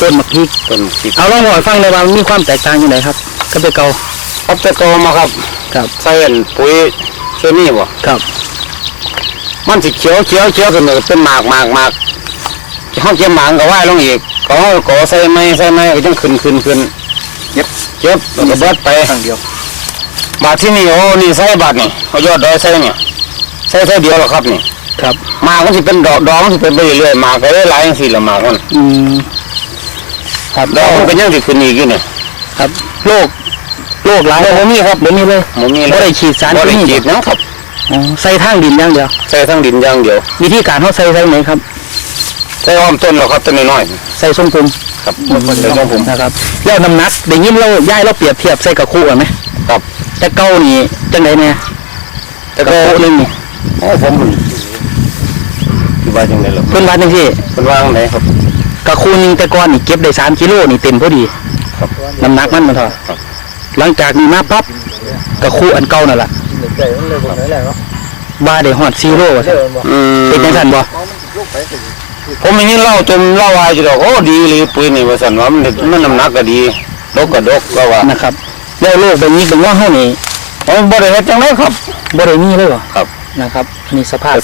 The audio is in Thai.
ต้นมะพริกต้นพริกเอาลองบอกให้ฟังเลยว่ามันมีความแตกต่างยังไงครับกับแต่เก่าครับแต่ก็มาครับครับใส่อันปุ๋ยเคมีบ่ครับ มันสิเขียวเขียวเขียวขึ้นมาเป็นหมากหมากหมากห้องเก็บหมากก็ว่ายลงอีกก็ก็ใส่ไม้ใส่ไม้ก็จังขึ้นขึ้นขึ้นเก็บเก็บแล้วก็เบิดไปครั้งเดียว บาทที่นี่โอ้นี่ใส่บาทนี่เอายอดดอยใส่เนี่ยใส่ใส่เดียวหรอครับนี่ครับหมากมันสิเป็นดอกดอกมันสิเป็นไปเรื่อยๆหมากก็ได้หลายจังซี่ละหมากมันอืม ครับดอกมันก็ยังสิขึ้นอีกอยู่นี่ครับโรคโรคหลายบ่มีครับบ่มีเลยบ่มีบ่ได้ฉีดสารบ่ได้เคมีฉีดหยังครับอ๋อใส่ทางดินอย่างเดียวใส่ทั้งดินอย่างเดียววิธีการเขาใส่ใส่ไหนครับ ใส่อ้อมต้นแล้วครับต้นน้อยใส่ทรงผมๆครับใส่ของผม นะครับแล้วน้ำหนักได้ยินเราย่ายเราเปรียบเทียบใส่กับคู่ไหมครับ แต่เก่านี่จังไดเนี่ยแต่กับก็คู่หนึงนี่โอ้ผมมันที่ว่าจังได๋ล่ะเพิ่นว่าจังซี่เป็นว่างไหนครับ กับคู่หนึงแต่ก่อนนี่เก็บได้3กิโลนี่เต็มพอดีครับน้ำหนักมันมันเท่าครับหลังจากนี้มาปั๊บกับคู่อันเก่านั่นแหละบ้าได้ฮอดซีโร่ว่าซั่นอืมเป็นจังซั่นบ่ผมมีเล่าจนเล่าว่าอยู่ดอกโอ้ดีเลยปืนนี่ว่าซั่นว่ามันมันน้ำหนักก็ดีดกก็ดกก็ว่านะครับ แล้วโรคแบบนี้เป็นว่าเฮานี่โอ้บ่ได้เฮ็ดจังได๋ครับบ่ได้มีเลยเหรอครับนะครับนี่สภาพ